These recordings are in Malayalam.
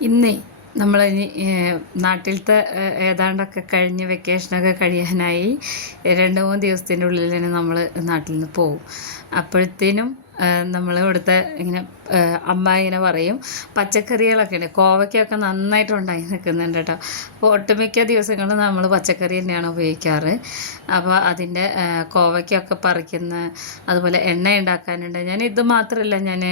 ഇന്നേ നമ്മൾ നാട്ടിലത്തെ ഏതാണ്ടൊക്കെ കഴിഞ്ഞ് വെക്കേഷനൊക്കെ കഴിയാനായി രണ്ട് മൂന്ന് ദിവസത്തിന്റെ ഉള്ളിൽ തന്നെ നമ്മൾ നാട്ടിൽ നിന്ന് പോകും അപ്പോഴത്തേനും നമ്മൾ ഇവിടുത്തെ ഇങ്ങനെ അമ്മ ഇങ്ങനെ പറയും പച്ചക്കറികളൊക്കെ കോവയ്ക്കൊക്കെ നന്നായിട്ട് ഉണ്ടായി നിൽക്കുന്നുണ്ട് കേട്ടോ. അപ്പോൾ ഒട്ടുമിക്ക ദിവസങ്ങളും നമ്മൾ പച്ചക്കറി തന്നെയാണ് ഉപയോഗിക്കാറ്. അപ്പോൾ അതിന്റെ കോവയ്ക്കൊക്കെ പറിക്കുന്ന അതുപോലെ എണ്ണ ഉണ്ടാക്കാനുണ്ട്. ഞാൻ ഇത് മാത്രമല്ല ഞാൻ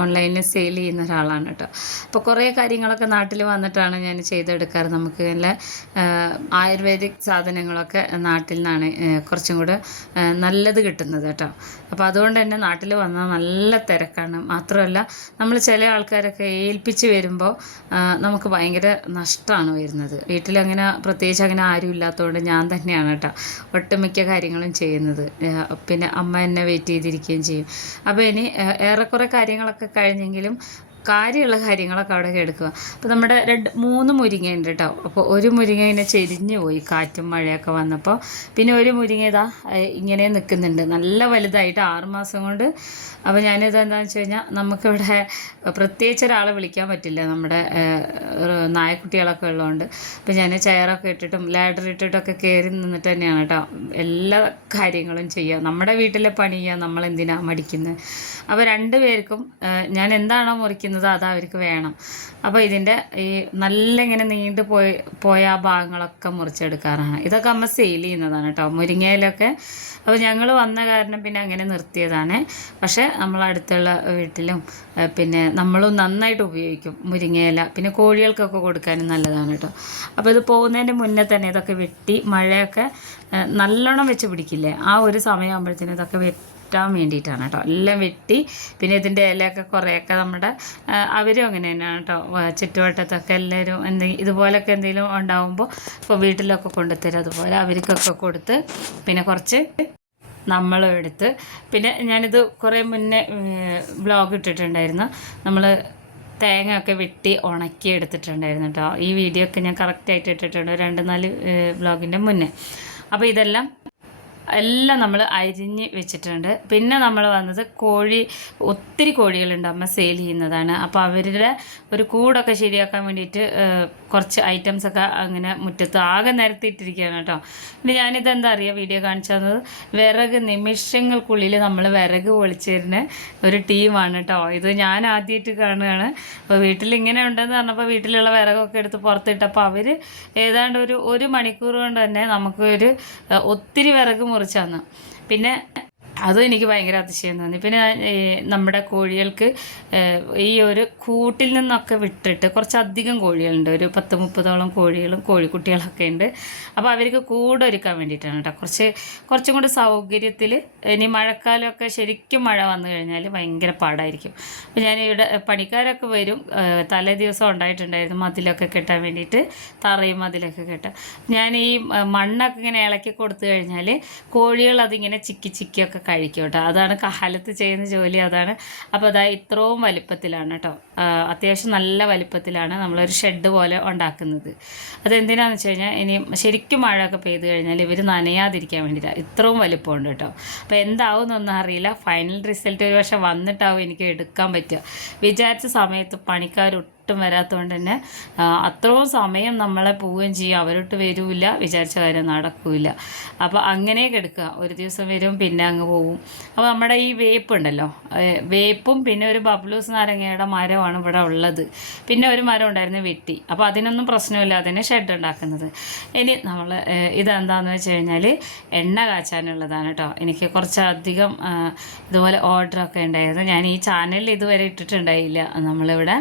ഓൺലൈനിൽ സെയിൽ ചെയ്യുന്ന ഒരാളാണ് കേട്ടോ. അപ്പോൾ കുറേ കാര്യങ്ങളൊക്കെ നാട്ടിൽ വന്നിട്ടാണ് ഞാൻ ചെയ്തെടുക്കാറ്. നമുക്ക് നല്ല ആയുർവേദിക് സാധനങ്ങളൊക്കെ നാട്ടിൽ നിന്നാണ് കുറച്ചും കൂടെ നല്ലത് കിട്ടുന്നത് കേട്ടോ. അപ്പോൾ അതുകൊണ്ട് തന്നെ നാട്ടിൽ വന്നാൽ നല്ല തിരക്കാണ്. മാത്രമല്ല നമ്മൾ ചില ആൾക്കാരൊക്കെ ഏൽപ്പിച്ച് വരുമ്പോൾ നമുക്ക് ഭയങ്കര നഷ്ടമാണ് വരുന്നത്. വീട്ടിലങ്ങനെ പ്രത്യേകിച്ച് അങ്ങനെ ആരും ഇല്ലാത്തതുകൊണ്ട് ഞാൻ തന്നെയാണ് കേട്ടോ ഒട്ടുമിക്ക കാര്യങ്ങളും ചെയ്യുന്നത്. പിന്നെ അമ്മ എന്നെ വെയിറ്റ് ചെയ്തിരിക്കുകയും ചെയ്യും. അപ്പോൾ ഇനി ഏറെക്കുറെ കാര്യങ്ങളൊക്കെ കഴിഞ്ഞെങ്കിലും കാര്യമുള്ള കാര്യങ്ങളൊക്കെ അവിടെ എടുക്കുക. അപ്പോൾ നമ്മുടെ രണ്ട് മൂന്ന് മുരിങ്ങ ഉണ്ട് കേട്ടോ. അപ്പോൾ ഒരു മുരിങ്ങ ഇങ്ങനെ ചെരിഞ്ഞു പോയി കാറ്റും മഴയൊക്കെ വന്നപ്പോൾ. പിന്നെ ഒരു മുരിങ്ങ ഇതാ ഇങ്ങനെ നിൽക്കുന്നുണ്ട്. നല്ല വലുതായിട്ട് ആറുമാസം കൊണ്ട്. അപ്പോൾ ഞാനിത് എന്താണെന്ന് വെച്ച് കഴിഞ്ഞാൽ നമുക്കിവിടെ പ്രത്യേകിച്ച് ഒരാളെ വിളിക്കാൻ പറ്റില്ല. നമ്മുടെ നായക്കുട്ടികളൊക്കെ ഉള്ളതുകൊണ്ട്. അപ്പോൾ ഞാൻ ചെയറൊക്കെ ഇട്ടിട്ടും ലാഡർ ഇട്ടിട്ടൊക്കെ കയറി നിന്നിട്ട് തന്നെയാണ് കേട്ടോ. എല്ലാ കാര്യങ്ങളും ചെയ്യുക. നമ്മുടെ വീട്ടിലെ പണി ചെയ്യുക. നമ്മൾ എന്തിനാ മടിക്കുന്നത്? അപ്പോൾ രണ്ട് പേർക്കും ഞാൻ എന്താണോ മുറിക്കുന്നത് അത് അവർക്ക് വേണം. അപ്പോൾ ഇതിന്റെ ഈ നല്ല ഇങ്ങനെ നീണ്ടു പോയി പോയ ആ ഭാഗങ്ങളൊക്കെ മുറിച്ചെടുക്കാറാണ്. ഇതൊക്കെ അമ്മ സെയിൽ ചെയ്യുന്നതാണ് കേട്ടോ മുരിങ്ങയിലൊക്കെ അപ്പോൾ ഞങ്ങൾ വന്ന കാരണം പിന്നെ അങ്ങനെ നിർത്തിയതാണ്. പക്ഷേ നമ്മൾ അടുത്തുള്ള വീട്ടിലും പിന്നെ നമ്മളും നന്നായിട്ട് ഉപയോഗിക്കും മുരിങ്ങയില. പിന്നെ കോഴികൾക്കൊക്കെ കൊടുക്കാനും നല്ലതാണ് കേട്ടോ അപ്പോൾ ഇത് പോകുന്നതിന്റെ മുന്നേ തന്നെ ഇതൊക്കെ വെട്ടി മഴയൊക്കെ നല്ലോണം വെച്ച് പിടിക്കില്ലേ? ആ ഒരു സമയമാകുമ്പോഴത്തേനും ഇതൊക്കെ വെട്ടാൻ വേണ്ടിയിട്ടാണ് കേട്ടോ. എല്ലാം വെട്ടി പിന്നെ ഇതിന്റെ ഇലയൊക്കെ കുറേയൊക്കെ നമ്മുടെ അവരും അങ്ങനെ തന്നെയാണ് കേട്ടോ. ചുറ്റുവട്ടത്തൊക്കെ എല്ലാവരും എന്തെങ്കിലും ഇതുപോലൊക്കെ എന്തെങ്കിലും ഉണ്ടാകുമ്പോൾ ഇപ്പോൾ വീട്ടിലൊക്കെ കൊണ്ടുത്തരും. അതുപോലെ അവർക്കൊക്കെ കൊടുത്ത് പിന്നെ കുറച്ച് നമ്മളും എടുത്ത്. പിന്നെ ഞാനിത് കുറേ മുന്നേ ബ്ലോഗ് ഇട്ടിട്ടുണ്ടായിരുന്നു. നമ്മൾ തേങ്ങ ഒക്കെ വെട്ടി ഉണക്കി എടുത്തിട്ടുണ്ടായിരുന്നു കേട്ടോ. ഈ വീഡിയോ ഒക്കെ ഞാൻ കറക്റ്റായിട്ട് ഇട്ടിട്ടുണ്ട് രണ്ട് നാല് വ്ളോഗിന്റെ മുന്നേ. അപ്പോൾ ഇതെല്ലാം എല്ലാം നമ്മൾ അരിഞ്ഞ് വെച്ചിട്ടുണ്ട്. പിന്നെ നമ്മൾ വന്നത് കോഴി ഒത്തിരി കോഴികളുണ്ട് അമ്മ സെയിൽ ചെയ്യുന്നതാണ്. അപ്പോൾ അവരുടെ ഒരു കൂടൊക്കെ ശരിയാക്കാൻ വേണ്ടിയിട്ട് കുറച്ച് ഐറ്റംസ് ഒക്കെ അങ്ങനെ മുറ്റത്ത് ആകെ നിരത്തിയിട്ടിരിക്കുകയാണ് കേട്ടോ. ഇനി ഞാനിത് എന്താ അറിയുക വീഡിയോ കാണിച്ചു തന്നത്? വിറക് നിമിഷങ്ങൾക്കുള്ളിൽ നമ്മൾ വിറക് പൊളിച്ചിരുന്ന ഒരു ടീമാണ് കേട്ടോ. ഇത് ഞാൻ ആദ്യമായിട്ട് കാണുകയാണ്. അപ്പോൾ വീട്ടിൽ ഇങ്ങനെ ഉണ്ടെന്ന് പറഞ്ഞപ്പോൾ വീട്ടിലുള്ള വിറകൊക്കെ എടുത്ത് പുറത്തിട്ടപ്പോൾ അവർ ഏതാണ്ട് ഒരു ഒരു മണിക്കൂർ കൊണ്ട് തന്നെ നമുക്ക് ഒരു ഒത്തിരി വിറക് മുറിച്ചു പിന്നെ അതും എനിക്ക് ഭയങ്കര അതിശയം തോന്നി. പിന്നെ നമ്മുടെ കോഴികൾക്ക് ഈ ഒരു കൂട്ടിൽ നിന്നൊക്കെ വിട്ടിട്ട് കുറച്ചധികം കോഴികളുണ്ട്. ഒരു പത്ത് മുപ്പതോളം കോഴികളും കോഴിക്കുട്ടികളൊക്കെ ഉണ്ട്. അപ്പോൾ അവർക്ക് കൂടെ ഒരുക്കാൻ വേണ്ടിയിട്ടാണ് കേട്ടോ. കുറച്ച് കുറച്ചും കൂടി സൗകര്യത്തിൽ ഇനി മഴക്കാലമൊക്കെ ശരിക്കും മഴ വന്നു കഴിഞ്ഞാൽ ഭയങ്കര പാടായിരിക്കും. അപ്പോൾ ഞാൻ ഇവിടെ പണിക്കാരൊക്കെ വരും. തലേ ദിവസം ഉണ്ടായിട്ടുണ്ടായിരുന്നു മതിലൊക്കെ കെട്ടാൻ വേണ്ടിയിട്ട്. തറയും മതിലൊക്കെ കെട്ടാൻ. ഞാൻ ഈ മണ്ണൊക്കെ ഇങ്ങനെ ഇളക്കി കൊടുത്തു കഴിഞ്ഞാൽ കോഴികൾ അതിങ്ങനെ ചിക്കി ചിക്കിയൊക്കെ കഴിക്കും കേട്ടോ. അതാണ് കാലത്ത് ചെയ്യുന്ന ജോലി അതാണ്. അപ്പോൾ അതാ ഇത്രയും വലിപ്പത്തിലാണ് കേട്ടോ. അത്യാവശ്യം നല്ല വലിപ്പത്തിലാണ് നമ്മളൊരു ഷെഡ് പോലെ ഉണ്ടാക്കുന്നത്. അതെന്തിനാന്ന് വെച്ച് കഴിഞ്ഞാൽ ഇനി ശരിക്കും മഴയൊക്കെ പെയ്ത് കഴിഞ്ഞാൽ ഇവർ നനയാതിരിക്കാൻ വേണ്ടിയിട്ടാണ് ഇത്രയും വലിപ്പമുണ്ട് കേട്ടോ. അപ്പോൾ എന്താവും എന്നൊന്നും അറിയില്ല. ഫൈനൽ റിസൾട്ട് ഒരു പക്ഷേ വന്നിട്ടാവും എനിക്ക് എടുക്കാൻ പറ്റുക. വിചാരിച്ച സമയത്ത് പണിക്കാർ ഒട്ടും വരാത്തതുകൊണ്ട് തന്നെ അത്രയും സമയം നമ്മളെ പോവുകയും ചെയ്യും. അവരോട്ട് വരില്ല വിചാരിച്ച കാര്യം നടക്കില്ല. അപ്പോൾ അങ്ങനെ എടുക്കുക ഒരു ദിവസം വരും പിന്നെ അങ്ങ് പോവും. അപ്പോൾ നമ്മുടെ ഈ വേപ്പ് ഉണ്ടല്ലോ വേപ്പും പിന്നെ ഒരു ബബ്ലൂസ് നാരങ്ങയുടെ മരമാണ് ഇവിടെ ഉള്ളത്. പിന്നെ ഒരു മരം ഉണ്ടായിരുന്നു വെട്ടി. അപ്പോൾ അതിനൊന്നും പ്രശ്നമില്ല അതിനെ ഷെഡ് ഉണ്ടാക്കുന്നത്. ഇനി നമ്മൾ ഇതെന്താണെന്ന് വെച്ച് കഴിഞ്ഞാൽ എണ്ണ കാച്ചാനുള്ളതാണ് കേട്ടോ എനിക്ക് കുറച്ചധികം ഇതുപോലെ ഓർഡറൊക്കെ ഉണ്ടായിരുന്നു. ഞാൻ ഈ ചാനലിൽ ഇതുവരെ ഇട്ടിട്ടുണ്ടായില്ല. നമ്മളിവിടെ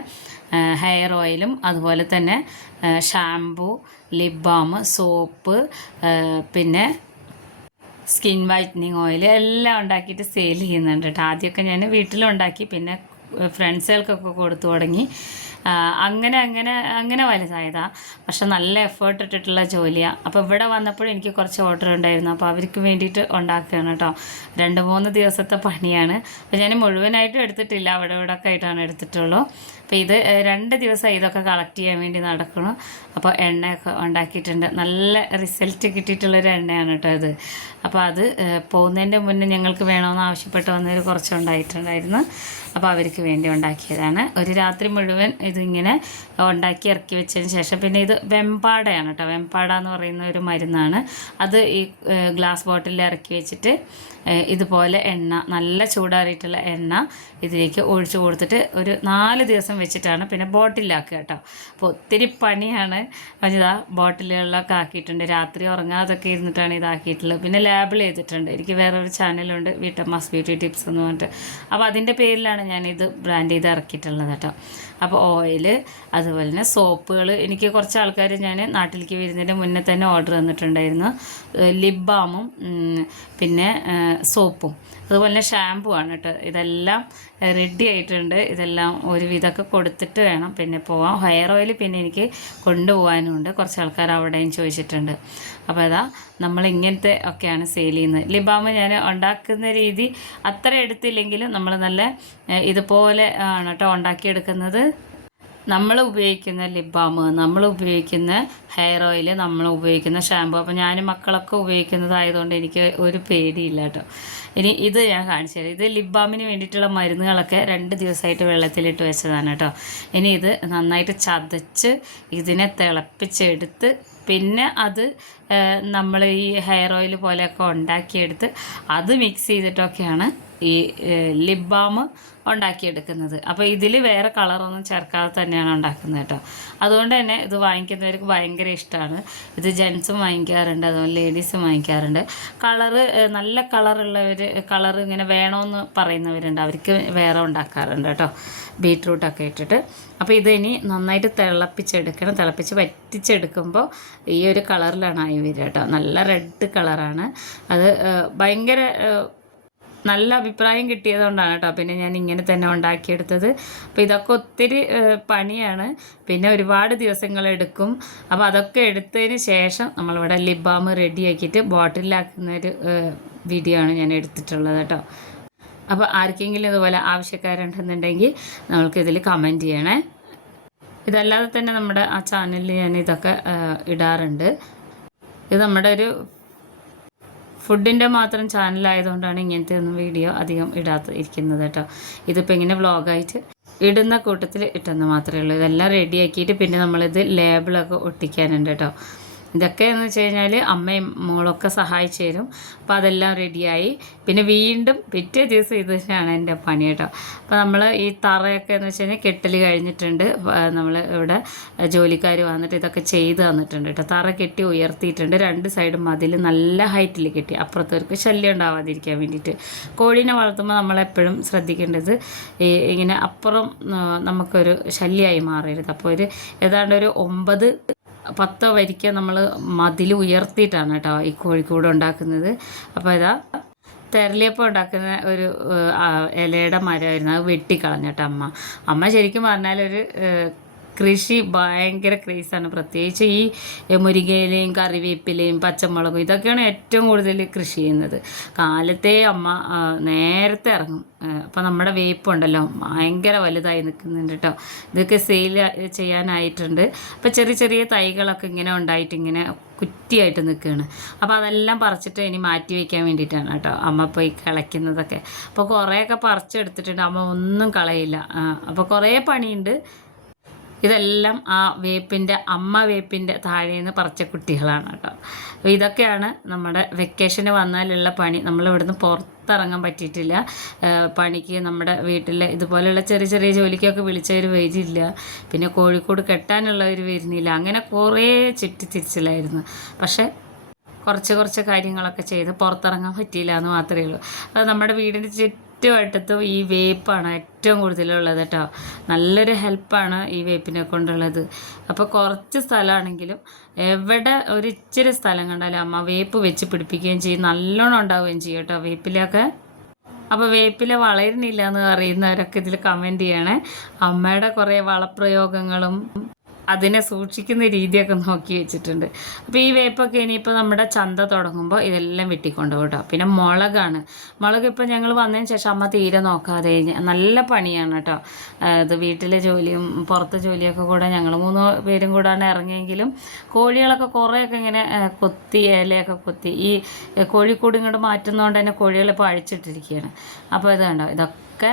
ഹെയർ ഓയിലും അതുപോലെ തന്നെ ഷാംപൂ ലിപ് ബാം സോപ്പ് പിന്നെ സ്കിൻ വൈറ്റനിങ് ഓയിൽ എല്ലാം ഉണ്ടാക്കിയിട്ട് സെയിൽ ചെയ്യുന്നുണ്ട് കേട്ടോ. ആദ്യമൊക്കെ ഞാൻ വീട്ടിലുണ്ടാക്കി പിന്നെ ഫ്രണ്ട്സുകൾക്കൊക്കെ കൊടുത്തു തുടങ്ങി. അങ്ങനെ അങ്ങനെ അങ്ങനെ വലുതായതാ. പക്ഷെ നല്ല എഫേർട്ട് ഇട്ടിട്ടുള്ള ജോലിയാണ് അപ്പോൾ ഇവിടെ വന്നപ്പോഴും എനിക്ക് കുറച്ച് ഓർഡർ ഉണ്ടായിരുന്നു. അപ്പോൾ അവർക്ക് വേണ്ടിയിട്ട് ഉണ്ടാക്കുകയാണ് കേട്ടോ രണ്ട് മൂന്ന് ദിവസത്തെ പണിയാണ്. അപ്പോൾ ഞാൻ മുഴുവനായിട്ടും എടുത്തിട്ടില്ല. അവിടെ ഇവിടെ ഒക്കെ ആയിട്ടാണ് എടുത്തിട്ടുള്ളൂ. അപ്പോൾ ഇത് രണ്ട് ദിവസം ഇതൊക്കെ കളക്ട് ചെയ്യാൻ വേണ്ടി നടക്കണം അപ്പോൾ എണ്ണയൊക്കെ ഉണ്ടാക്കിയിട്ടുണ്ട്. നല്ല റിസൾട്ട് കിട്ടിയിട്ടുള്ളൊരു എണ്ണയാണ് കേട്ടോ ഇത്. അപ്പോൾ അത് പോകുന്നതിന്റെ മുന്നേ ഞങ്ങൾക്ക് വേണമെന്ന് ആവശ്യപ്പെട്ട് വന്നൊരു കുറച്ചുണ്ടായിട്ടുണ്ടായിരുന്നു അപ്പോൾ അവർക്ക് വേണ്ടി ഉണ്ടാക്കിയതാണ്. ഒരു രാത്രി മുഴുവൻ ഇതിങ്ങനെ ഉണ്ടാക്കി ഇറക്കി വെച്ചതിന് ശേഷം പിന്നെ ഇത് വെമ്പാടയാണ് കേട്ടോ. വെമ്പാട എന്ന് പറയുന്ന ഒരു മരുന്നാണ്. അത് ഈ ഗ്ലാസ് ബോട്ടിലിൽ ഇറക്കി വെച്ചിട്ട് ഇതുപോലെ എണ്ണ നല്ല ചൂടാറിയിട്ടുള്ള എണ്ണ ഇതിലേക്ക് ഒഴിച്ചു കൊടുത്തിട്ട് ഒരു നാല് ദിവസം വെച്ചിട്ടാണ് പിന്നെ ബോട്ടിലാക്കുക കേട്ടോ. അപ്പോൾ ഒത്തിരി പണിയാണ്. വനിത ബോട്ടിലുകളിലൊക്കെ ആക്കിയിട്ടുണ്ട്. രാത്രി ഉറങ്ങാതൊക്കെ ഇരുന്നിട്ടാണ് ഇതാക്കിയിട്ടുള്ളത്. പിന്നെ ലേബിൾ ചെയ്തിട്ടുണ്ട്. എനിക്ക് വേറൊരു ചാനലുണ്ട് വീട്ടമ്മാസ് ബ്യൂട്ടി ടിപ്സ് എന്ന് പറഞ്ഞിട്ട്. അപ്പോൾ അതിന്റെ പേരിലാണ് ഞാനിത് ബ്രാൻഡ് ചെയ്ത് ഇറക്കിയിട്ടുള്ളത് കേട്ടോ. അപ്പോൾ ഓയിൽ അതുപോലെ തന്നെ സോപ്പുകൾ. എനിക്ക് കുറച്ച് ആൾക്കാർ ഞാൻ നാട്ടിലേക്ക് വരുന്നതിന് മുന്നേ തന്നെ ഓർഡർ തന്നിട്ടുണ്ടായിരുന്നു. ലിപ് ബാമും പിന്നെ സോപ്പും. അതുപോലെ തന്നെ ഷാമ്പു ആണ് കേട്ടോ. ഇതെല്ലാം റെഡി ആയിട്ടുണ്ട്. ഇതെല്ലാം ഒരുവിധമൊക്കെ കൊടുത്തിട്ട് വേണം പിന്നെ പോവാം. ഹെയർ ഓയിൽ പിന്നെ എനിക്ക് കൊണ്ടുപോകാനുമുണ്ട് കുറച്ച് ആൾക്കാർ അവിടെയും ചോദിച്ചിട്ടുണ്ട്. അപ്പോൾ അതാ നമ്മൾ ഇങ്ങനത്തെ ഒക്കെയാണ് സെയിൽ ചെയ്യുന്നത്. ലിബാമ് ഞാൻ ഉണ്ടാക്കുന്ന രീതി അത്ര എടുത്തില്ലെങ്കിലും നമ്മൾ നല്ല ഇതുപോലെ ആണ് കേട്ടോ ഉണ്ടാക്കിയെടുക്കുന്നത്. നമ്മൾ ഉപയോഗിക്കുന്ന ലിപ് ബാം നമ്മൾ ഉപയോഗിക്കുന്ന ഹെയർ ഓയിൽ നമ്മൾ ഉപയോഗിക്കുന്ന ഷാമ്പു അപ്പോൾ ഞാൻ മക്കളൊക്കെ ഉപയോഗിക്കുന്നതായതുകൊണ്ട് എനിക്ക് ഒരു പേടിയില്ല കേട്ടോ. ഇനി ഇത് ഞാൻ കാണിച്ചു തരാം. ഇത് ലിപ് ബാമിന് വേണ്ടിയിട്ടുള്ള മരുന്നുകളൊക്കെ രണ്ട് ദിവസമായിട്ട് വെള്ളത്തിലിട്ട് വെച്ചതാണ് കേട്ടോ. ഇനി ഇത് നന്നായിട്ട് ചതച്ച് ഇതിനെ തിളപ്പിച്ചെടുത്ത് പിന്നെ അത് നമ്മൾ ഈ ഹെയർ ഓയിൽ പോലെയൊക്കെ ഉണ്ടാക്കിയെടുത്ത് അത് മിക്സ് ചെയ്തിട്ടൊക്കെയാണ് ഈ ലിപ് ബാം ഉണ്ടാക്കിയെടുക്കുന്നത്. അപ്പോൾ ഇതിൽ വേറെ കളറൊന്നും ചേർക്കാതെ തന്നെയാണ് ഉണ്ടാക്കുന്നത് കേട്ടോ. അതുകൊണ്ട് തന്നെ ഇത് വാങ്ങിക്കുന്നവർക്ക് ഭയങ്കര ഇഷ്ടമാണ് ഇത് ജെൻസും വാങ്ങിക്കാറുണ്ട് അതുപോലെ ലേഡീസും വാങ്ങിക്കാറുണ്ട്. കളറ് നല്ല കളറുള്ളവർ കളർ ഇങ്ങനെ വേണമെന്ന് പറയുന്നവരുണ്ട്. അവർക്ക് വേറെ ഉണ്ടാക്കാറുണ്ട് കേട്ടോ. ബീട്രൂട്ടൊക്കെ ഇട്ടിട്ട്. അപ്പോൾ ഇത് ഇനി നന്നായിട്ട് തിളപ്പിച്ചെടുക്കണം. തിളപ്പിച്ച് വറ്റിച്ചെടുക്കുമ്പോൾ ഈ ഒരു കളറിലാണ് ആയി വരിക കേട്ടോ. നല്ല റെഡ് കളറാണ് അത് ഭയങ്കര നല്ല അഭിപ്രായം കിട്ടിയതുകൊണ്ടാണ് കേട്ടോ. പിന്നെ ഞാൻ ഇങ്ങനെ തന്നെ ഉണ്ടാക്കിയെടുത്തത്. അപ്പോൾ ഇതൊക്കെ ഒത്തിരി പണിയാണ്. പിന്നെ ഒരുപാട് ദിവസങ്ങൾ എടുക്കും. അപ്പോൾ അതൊക്കെ എടുത്തതിന് ശേഷം നമ്മളിവിടെ ലിപ് ബാം റെഡിയാക്കിയിട്ട് ബോട്ടിലാക്കുന്ന ഒരു വീഡിയോ ആണ് ഞാൻ എടുത്തിട്ടുള്ളത് കേട്ടോ. അപ്പോൾ ആർക്കെങ്കിലും ഇതുപോലെ ആവശ്യക്കാരുണ്ടെന്നുണ്ടെങ്കിൽ നമ്മൾക്കിതിൽ കമന്റ് ചെയ്യണേ. ഇതല്ലാതെ തന്നെ നമ്മുടെ ആ ചാനലിൽ ഞാൻ ഇതൊക്കെ ഇടാറുണ്ട്. ഇത് നമ്മുടെ ഒരു ഫുഡിന്റെ മാത്രം ചാനലായതുകൊണ്ടാണ് ഇങ്ങനത്തെ ഒന്നും വീഡിയോ അധികം ഇടാത്ത ഇരിക്കുന്നത് കേട്ടോ. ഇതിപ്പോൾ ഇങ്ങനെ വ്ളോഗായിട്ട് ഇടുന്ന കൂട്ടത്തിൽ ഇട്ടെന്ന് മാത്രമേ ഉള്ളൂ. ഇതെല്ലാം റെഡിയാക്കിയിട്ട് പിന്നെ നമ്മളിത് ലേബിളൊക്കെ ഒട്ടിക്കാനുണ്ട് കേട്ടോ. ഇതൊക്കെ എന്ന് വെച്ച് കഴിഞ്ഞാൽ അമ്മയും മോളൊക്കെ സഹായിച്ചു തരും. അപ്പോൾ അതെല്ലാം റെഡിയായി. പിന്നെ വീണ്ടും പിറ്റേ ദിവസം ഇത് തന്നെയാണ് എന്റെ പണി കേട്ടോ. അപ്പോൾ നമ്മൾ ഈ തറയൊക്കെ എന്ന് വെച്ച് കഴിഞ്ഞാൽ കെട്ടൽ കഴിഞ്ഞിട്ടുണ്ട്. നമ്മൾ ഇവിടെ ജോലിക്കാർ വന്നിട്ട് ഇതൊക്കെ ചെയ്ത് തന്നിട്ടുണ്ട് കേട്ടോ. തറ കെട്ടി ഉയർത്തിയിട്ടുണ്ട്. രണ്ട് സൈഡും മതിൽ നല്ല ഹൈറ്റിൽ കെട്ടി. അപ്പുറത്തവർക്ക് ശല്യം ഉണ്ടാവാതിരിക്കാൻ വേണ്ടിയിട്ട്. കോഴീനെ വളർത്തുമ്പോൾ നമ്മളെപ്പോഴും ശ്രദ്ധിക്കേണ്ടത് ഈ ഇങ്ങനെ അപ്പുറം നമുക്കൊരു ശല്യമായി മാറരുത്. അപ്പോൾ ഒരു ഏതാണ്ട് ഒരു ഒമ്പത് പത്തോ വരിക്ക നമ്മൾ മതിൽ ഉയർത്തിയിട്ടാണ് കേട്ടോ ഈ കോഴിക്കൂട് ഉണ്ടാക്കുന്നത്. അപ്പോൾ ഇതാ തെരലിയപ്പം ഉണ്ടാക്കുന്ന ഒരു ഇലയുടെ മരമായിരുന്നു. അത് വെട്ടിക്കളഞ്ഞ കേട്ടോ അമ്മ. അമ്മ ശരിക്കും പറഞ്ഞാൽ ഒരു കൃഷി ഭയങ്കര ക്രേസാണ് പ്രത്യേകിച്ച് ഈ മുരിങ്ങയിലയും കറിവേപ്പിലയും പച്ചമുളകും ഇതൊക്കെയാണ് ഏറ്റവും കൂടുതൽ കൃഷി ചെയ്യുന്നത്. കാലത്തെ അമ്മ നേരത്തെ ഇറങ്ങും. അപ്പോൾ നമ്മുടെ വേപ്പുണ്ടല്ലോ ഭയങ്കര വലുതായി നിൽക്കുന്നുണ്ട് കേട്ടോ ഇതൊക്കെ സെയിൽ ചെയ്യാനായിട്ടുണ്ട്. അപ്പോൾ ചെറിയ ചെറിയ തൈകളൊക്കെ ഇങ്ങനെ ഉണ്ടായിട്ട് ഇങ്ങനെ കുറ്റിയായിട്ട് നിൽക്കുകയാണ്. അപ്പോൾ അതെല്ലാം പറിച്ചിട്ട് ഇനി മാറ്റി വയ്ക്കാൻ വേണ്ടിയിട്ടാണ് കേട്ടോ അമ്മ പോയി കിളയ്ക്കുന്നതൊക്കെ. അപ്പോൾ കുറേയൊക്കെ പറിച്ചെടുത്തിട്ടുണ്ട്. അമ്മ ഒന്നും കളയില്ല. അപ്പോൾ കുറേ പണിയുണ്ട്. ഇതെല്ലാം ആ വേപ്പിന്റെ അമ്മ വേപ്പിന്റെ താഴെ നിന്ന് പറിച്ച കുട്ടികളാണ് കേട്ടോ. അപ്പോൾ ഇതൊക്കെയാണ് നമ്മുടെ വെക്കേഷന് വന്നാലുള്ള പണി. നമ്മൾ ഇവിടുന്ന് പുറത്തിറങ്ങാൻ പറ്റിയിട്ടില്ല. പണിക്ക് നമ്മുടെ വീട്ടിലെ ഇതുപോലെയുള്ള ചെറിയ ചെറിയ ജോലിക്കൊക്കെ വിളിച്ചവർ വരില്ല പിന്നെ കോഴിക്കോട് കെട്ടാനുള്ളവർ വരുന്നില്ല. അങ്ങനെ കുറേ ചുറ്റി തിരിച്ചിലായിരുന്നു പക്ഷേ കുറച്ച് കുറച്ച് കാര്യങ്ങളൊക്കെ ചെയ്ത് പുറത്തിറങ്ങാൻ പറ്റിയില്ല എന്ന് മാത്രമേ ഉള്ളൂ. അത് നമ്മുടെ വീടിന്റെ ചുറ്റുവട്ടത്തും ഈ വേപ്പാണ് ഏറ്റവും കൂടുതലുള്ളത് കേട്ടോ. നല്ലൊരു ഹെൽപ്പാണ് ഈ വേപ്പിനെ കൊണ്ടുള്ളത്. അപ്പോൾ കുറച്ച് സ്ഥലമാണെങ്കിലും എവിടെ ഒരു ഇച്ചിരി സ്ഥലം കണ്ടാലും അമ്മ വേപ്പ് വെച്ച് പിടിപ്പിക്കുകയും ചെയ്യും. നല്ലോണം ഉണ്ടാവുകയും ചെയ്യും കേട്ടോ വേപ്പിലൊക്കെ. അപ്പോൾ വേപ്പില വളരുന്നില്ല എന്ന് പറയുന്നവരൊക്കെ ഇതിൽ കമന്റ് ചെയ്യണേ. അമ്മയുടെ കുറേ വളപ്രയോഗങ്ങളും അതിനെ സൂക്ഷിക്കുന്ന രീതിയൊക്കെ നോക്കി വെച്ചിട്ടുണ്ട്. അപ്പോൾ ഈ വേപ്പൊക്കെ ഇനിയിപ്പോൾ നമ്മുടെ ചന്ത തുടങ്ങുമ്പോൾ ഇതെല്ലാം വെട്ടിക്കൊണ്ട് കേട്ടോ പിന്നെ മുളകാണ്. മുളക് ഇപ്പോൾ ഞങ്ങൾ വന്നതിന് ശേഷം അമ്മ തീരെ നോക്കാതെ നല്ല പണിയാണ് കേട്ടോ. ഇത് വീട്ടിലെ ജോലിയും പുറത്തെ ജോലിയൊക്കെ കൂടെ ഞങ്ങൾ മൂന്ന് പേരും കൂടാണ് ഇറങ്ങിയെങ്കിലും കോഴികളൊക്കെ കുറേയൊക്കെ ഇങ്ങനെ കൊത്തി ഇലയൊക്കെ കൊത്തി ഈ കോഴിക്കൂട് ഇങ്ങോട്ട് മാറ്റുന്നതുകൊണ്ട് തന്നെ കോഴികൾ ഇപ്പോൾ അഴിച്ചിട്ടിരിക്കുകയാണ് അപ്പോൾ ഇത് കണ്ടോ? ഇതൊക്കെ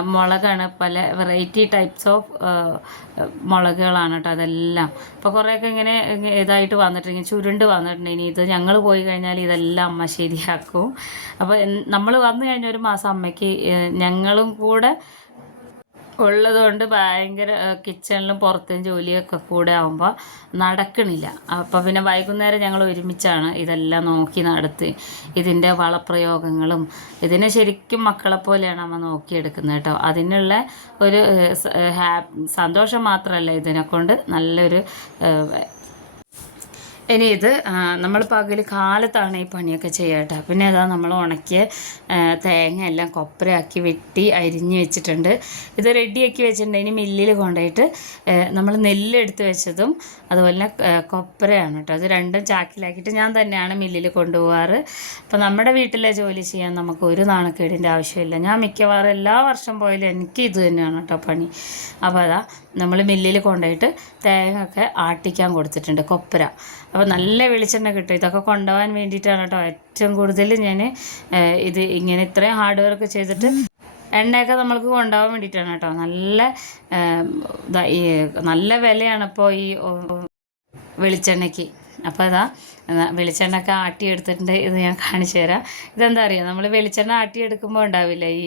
മുളകാണ് പല വെറൈറ്റി ടൈപ്സ് ഓഫ് മുളകുകളാണ് കേട്ടോ അതെല്ലാം. അപ്പോൾ കുറേയൊക്കെ ഇങ്ങനെ ഇങ്ങ- ഇതായിട്ട് വന്നിട്ടുണ്ടെങ്കിൽ ചുരുണ്ട് വന്നിട്ടുണ്ട്. ഇനി ഇത് ഞങ്ങൾ പോയി കഴിഞ്ഞാൽ ഇതെല്ലാം അമ്മ ശരിയാക്കും. അപ്പോൾ നമ്മൾ വന്നു കഴിഞ്ഞ ഒരു മാസം അമ്മയ്ക്ക് ഞങ്ങളും കൂടെ ഉള്ളതുകൊണ്ട് ഭയങ്കര കിച്ചണിലും പുറത്തും ജോലിയൊക്കെ കൂടെ ആകുമ്പോൾ നടക്കണില്ല. അപ്പോൾ പിന്നെ വൈകുന്നേരം ഞങ്ങൾ ഒരുമിച്ചാണ് ഇതെല്ലാം നോക്കി നടത്തി. ഇതിന്റെ വളപ്രയോഗങ്ങളും ഇതിനെ ശരിക്കും മക്കളെ പോലെയാണ് അമ്മ നോക്കിയെടുക്കുന്നത് കേട്ടോ. അതിനുള്ള ഒരു സന്തോഷം മാത്രമല്ല ഇതിനെക്കൊണ്ട് നല്ലൊരു ഇനി ഇത് നമ്മൾ പകൽ കാലത്താണ് ഈ പണിയൊക്കെ ചെയ്യട്ടെ. പിന്നെ അതാ നമ്മൾ ഉണക്കിയ തേങ്ങ എല്ലാം കൊപ്രയാക്കി വെട്ടി അരിഞ്ഞ് വെച്ചിട്ടുണ്ട്. ഇത് റെഡിയാക്കി വെച്ചിട്ടുണ്ട്. ഇനി മില്ലിൽ കൊണ്ടുപോയിട്ട് നമ്മൾ നെല്ലെടുത്ത് വെച്ചതും അതുപോലെ കൊപ്പരയാണ് കേട്ടോ. അത് രണ്ടും ചാക്കിലാക്കിയിട്ട് ഞാൻ തന്നെയാണ് മില്ലിൽ കൊണ്ടുപോകാറ് അപ്പോൾ നമ്മുടെ വീട്ടിലെ ജോലി ചെയ്യാൻ നമുക്ക് ഒരു നാണക്കേടിന്റെ ആവശ്യമില്ല. ഞാൻ മിക്കവാറും എല്ലാ വർഷം പോയാലും എനിക്ക് ഇത് തന്നെയാണ് കേട്ടോ പണി. അപ്പോൾ അതാ നമ്മൾ മില്ലിൽ കൊണ്ടുപോയിട്ട് തേങ്ങ ഒക്കെ ആട്ടിക്കാൻ കൊടുത്തിട്ടുണ്ട് കൊപ്പര അപ്പോൾ നല്ല വെളിച്ചെണ്ണ കിട്ടും. ഇതൊക്കെ കൊണ്ടുപോകാൻ വേണ്ടിയിട്ടാണ് കേട്ടോ ഏറ്റവും കൂടുതൽ ഞാൻ ഇത് ഇങ്ങനെ ഇത്രയും ഹാർഡ് വർക്ക് ചെയ്തിട്ട് എണ്ണയൊക്കെ നമ്മൾക്ക് കൊണ്ടുപോകാൻ വേണ്ടിയിട്ടാണ് കേട്ടോ. നല്ല നല്ല വിലയാണ് ഇപ്പോൾ ഈ വെളിച്ചെണ്ണയ്ക്ക്. അപ്പോൾ അതാ വെളിച്ചെണ്ണ ഒക്കെ ആട്ടിയെടുത്തിട്ടുണ്ട് ഇത് ഞാൻ കാണിച്ചു തരാം. ഇതെന്താ അറിയുക നമ്മൾ വെളിച്ചെണ്ണ ആട്ടിയെടുക്കുമ്പോൾ ഉണ്ടാവില്ല ഈ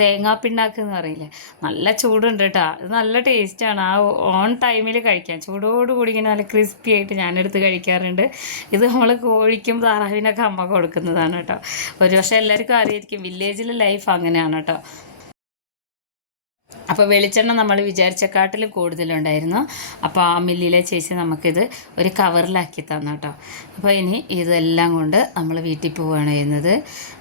തേങ്ങാ തേങ്ങാപ്പിണ്ണാക്ക് എന്ന് പറയില്ലേ? നല്ല ചൂടുണ്ട് കേട്ടോ ഇത് നല്ല ടേസ്റ്റാണ് ആ ഓൺ ടൈമിൽ കഴിക്കാം. ചൂടോട് കൂടി ഇങ്ങനെ നല്ല ക്രിസ്പി ആയിട്ട് ഞാനെടുത്ത് കഴിക്കാറുണ്ട്. ഇത് നമ്മൾ കോഴിക്കും താറാവിനൊക്കെ അമ്മ കൊടുക്കുന്നതാണ് കേട്ടോ ഒരു പക്ഷേ എല്ലാവർക്കും അറിയായിരിക്കും. വില്ലേജിലെ ലൈഫ് അങ്ങനെയാണ് കേട്ടോ അപ്പോൾ വെളിച്ചെണ്ണ നമ്മൾ വിചാരിച്ചക്കാട്ടിലും കൂടുതലുണ്ടായിരുന്നു. അപ്പോൾ ആ മില്ലിലെ ചേച്ചി നമുക്കിത് ഒരു കവറിലാക്കി തന്നു കേട്ടോ. അപ്പോൾ ഇനി ഇതെല്ലാം കൊണ്ട് നമ്മൾ വീട്ടിൽ പോവുകയാണ് ചെയ്യുന്നത്.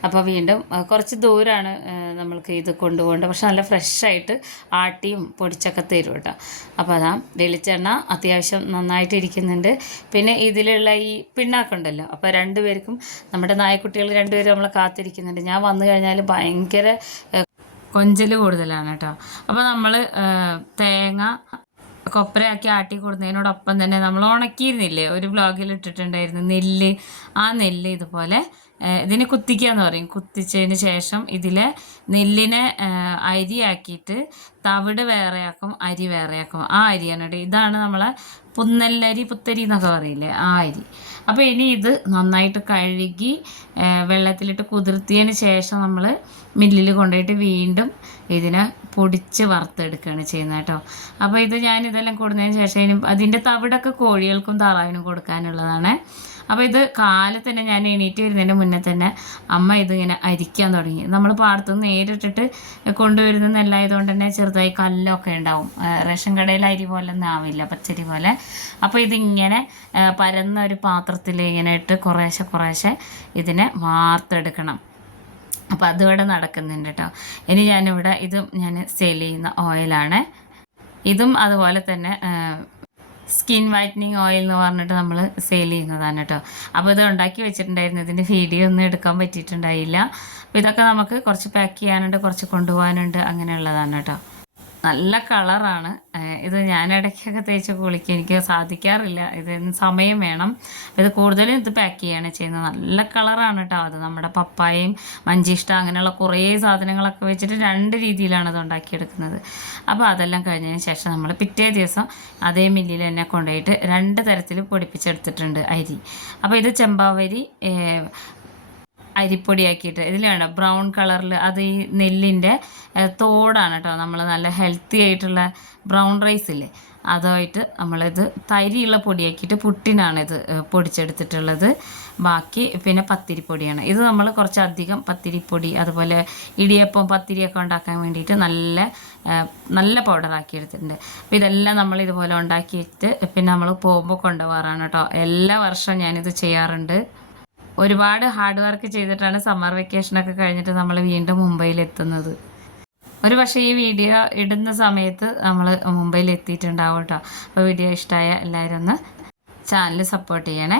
അപ്പോൾ വീണ്ടും കുറച്ച് ദൂരമാണ് നമ്മൾക്ക് ഇത് കൊണ്ടുപോകേണ്ടത്. പക്ഷെ നല്ല ഫ്രഷായിട്ട് ആട്ടിയും പൊടിച്ചൊക്കെ തരും കേട്ടോ. അപ്പോൾ അതാ വെളിച്ചെണ്ണ അത്യാവശ്യം നന്നായിട്ട് ഇരിക്കുന്നുണ്ട്. പിന്നെ ഇതിലുള്ള ഈ പിണ്ണാക്കുണ്ടല്ലോ അപ്പോൾ രണ്ടുപേർക്കും നമ്മുടെ നായക്കുട്ടികൾ രണ്ടുപേരും നമ്മളെ കാത്തിരിക്കുന്നുണ്ട്. ഞാൻ വന്നു കഴിഞ്ഞാൽ ഭയങ്കര കൊഞ്ചൽ കൂടുതലാണ് കേട്ടോ അപ്പോൾ നമ്മൾ തേങ്ങ കൊപ്പരയാക്കി ആട്ടി കൊടുക്കുന്നതിനോടൊപ്പം തന്നെ നമ്മൾ ഉണക്കിയിരുന്നില്ലേ? ഒരു ബ്ലോഗിൽ ഇട്ടിട്ടുണ്ടായിരുന്നു നെല്ല്. ആ നെല്ല് ഇതുപോലെ ഇതിന് കുത്തിക്കുക എന്ന് പറയും. കുത്തിച്ചതിന് ശേഷം ഇതിലെ നെല്ലിനെ അരിയാക്കിയിട്ട് തവിട് വേറെയാക്കും അരി വേറെയാക്കും. ആ അരിയാണ് ഇതാണ് നമ്മളെ പുന്നല്ലരി പുത്തരി എന്നൊക്കെ പറയില്ലേ? ആ അരി. അപ്പോൾ ഇനി ഇത് നന്നായിട്ട് കഴുകി വെള്ളത്തിലിട്ട് കുതിർത്തിയതിന് ശേഷം നമ്മൾ മില്ലിൽ കൊണ്ടുപോയിട്ട് വീണ്ടും ഇതിനെ പൊടിച്ച് വറുത്തെടുക്കുകയാണ് ചെയ്യുന്നത് കേട്ടോ. അപ്പോൾ ഇത് ഞാൻ ഇതെല്ലാം കൊടുത്തതിന് ശേഷം അതിന്റെ തവിടൊക്കെ കോഴികൾക്കും താറാവിനും കൊടുക്കാനുള്ളതാണ്. അപ്പോൾ ഇത് കാലിൽ തന്നെ ഞാൻ എണീറ്റ് വരുന്നതിന്റെ മുന്നേ തന്നെ അമ്മ ഇതിങ്ങനെ അരിക്കാൻ തുടങ്ങി. നമ്മൾ പാടത്തുനിന്ന് നേരിട്ടിട്ട് കൊണ്ടുവരുന്ന നെല്ലായതുകൊണ്ട് തന്നെ ചെറുതായി കല്ലൊക്കെ ഉണ്ടാവും. റേഷൻ കടയിൽ അരി പോലെ ഒന്നും ആവില്ല പച്ചരി പോലെ. അപ്പോൾ ഇതിങ്ങനെ പരന്ന ഒരു പാത്രത്തിൽ ഇങ്ങനെ ഇട്ട് കുറേശ്ശെ കുറേശ്ശെ ഇതിനെ വാർത്തെടുക്കണം. അപ്പോൾ അതിവിടെ നടക്കുന്നുണ്ട് കേട്ടോ ഇനി ഞാനിവിടെ ഇതും ഞാൻ സെയിൽ ചെയ്യുന്ന ഓയിലാണ് ഇതും അതുപോലെ തന്നെ സ്കിൻ വൈറ്റനിങ് ഓയിൽ എന്ന് പറഞ്ഞിട്ട് നമ്മൾ സെയിൽ ചെയ്യുന്നതാണ് കേട്ടോ അപ്പോൾ ഇത് ഉണ്ടാക്കി വെച്ചിട്ടുണ്ടായിരുന്നു. ഇതിന്റെ വീഡിയോ ഒന്നും എടുക്കാൻ പറ്റിയിട്ടുണ്ടായില്ല. അപ്പോൾ ഇതൊക്കെ നമുക്ക് കുറച്ച് പാക്ക് ചെയ്യാനുണ്ട് കുറച്ച് കൊണ്ടുപോകാനുണ്ട് അങ്ങനെയുള്ളതാണ് കേട്ടോ നല്ല കളറാണ്. ഇത് ഞാൻ ഇടയ്ക്കൊക്കെ തേച്ച് കുളിക്കുക എനിക്ക് സാധിക്കാറില്ല. ഇതിന് സമയം വേണം. ഇത് കൂടുതലും ഇത് പാക്ക് ചെയ്യാണ് ചെയ്യുന്നത്. നല്ല കളറാണ് കേട്ടോ അത്. നമ്മുടെ പപ്പായയും മഞ്ചിഷ്ട അങ്ങനെയുള്ള കുറേ സാധനങ്ങളൊക്കെ വെച്ചിട്ട് രണ്ട് രീതിയിലാണ് ഇത് ഉണ്ടാക്കിയെടുക്കുന്നത്. അപ്പോൾ അതെല്ലാം കഴിഞ്ഞതിന് ശേഷം നമ്മൾ പിറ്റേ ദിവസം അതേ മില്ലിൽ തന്നെ കൊണ്ടുപോയിട്ട് രണ്ട് തരത്തിൽ പൊടിപ്പിച്ചെടുത്തിട്ടുണ്ട് അരി. അപ്പോൾ ഇത് ചെമ്പാവരി അരിപ്പൊടിയാക്കിയിട്ട്. ഇതിലാണ് ബ്രൗൺ കളറിൽ അത് ഈ നെല്ലിന്റെ തോടാണ് കേട്ടോ നമ്മൾ നല്ല ഹെൽത്തി ആയിട്ടുള്ള ബ്രൗൺ റൈസ് ഇല്ലേ അതുമായിട്ട് നമ്മളിത് തരിയുള്ള പൊടിയാക്കിയിട്ട് പുട്ടിനാണ് ഇത് പൊടിച്ചെടുത്തിട്ടുള്ളത്. ബാക്കി പിന്നെ പത്തിരിപ്പൊടിയാണ്. ഇത് നമ്മൾ കുറച്ചധികം പത്തിരിപ്പൊടി അതുപോലെ ഇടിയപ്പം പത്തിരിയൊക്കെ ഉണ്ടാക്കാൻ വേണ്ടിയിട്ട് നല്ല നല്ല പൗഡറാക്കി എടുത്തിട്ടുണ്ട് അപ്പോൾ ഇതെല്ലാം നമ്മൾ ഇതുപോലെ ഉണ്ടാക്കിയിട്ട് പിന്നെ നമ്മൾ പോകുമ്പോൾ കൊണ്ടുപോകാറാണ് കേട്ടോ എല്ലാ വർഷവും ഞാനിത് ചെയ്യാറുണ്ട്. ഒരുപാട് ഹാർഡ് വർക്ക് ചെയ്തിട്ടാണ് സമ്മർ വെക്കേഷൻ ഒക്കെ കഴിഞ്ഞിട്ട് നമ്മൾ വീണ്ടും മുംബൈയിൽ എത്തുന്നത് ഒരു പക്ഷേ ഈ വീഡിയോ ഇടുന്ന സമയത്ത് നമ്മൾ മുംബൈയിൽ എത്തിയിട്ടുണ്ടാവും കേട്ടോ. അപ്പോൾ വീഡിയോ ഇഷ്ടമായ എല്ലാവരും ഒന്ന് ചാനൽ സപ്പോർട്ട് ചെയ്യണേ.